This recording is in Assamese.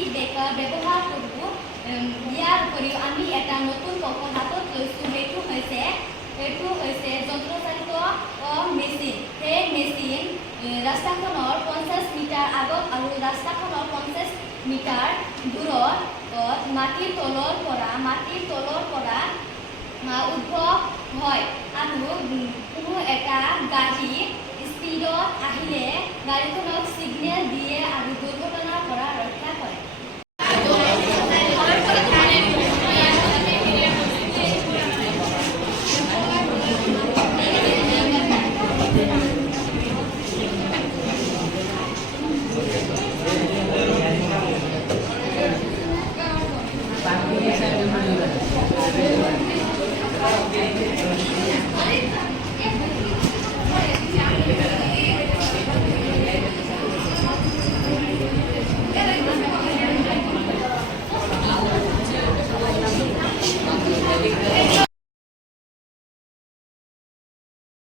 স্পীড ব্ৰেকাৰ ব্যৱহাৰ কৰোঁ। ইয়াৰ উপৰিও আমি এটা নতুন কৌশল হাতত লৈছোঁ, সেইটো হৈছে যন্ত্ৰচালিত মেচিন। সেই মেচিন ৰাস্তাখনৰ 50 মিটাৰ আগত আৰু ৰাস্তাখনৰ 50 মিটাৰ দূৰত মাটিৰ তলৰ পৰা উদ্ভৱ হয় আৰু কোনো এটা গাড়ী স্পীডত আহিলে গাড়ীখনক ছিগনেল দিয়ে আৰু দুৰ্ঘটনাৰ পৰা ৰক্ষা কৰে।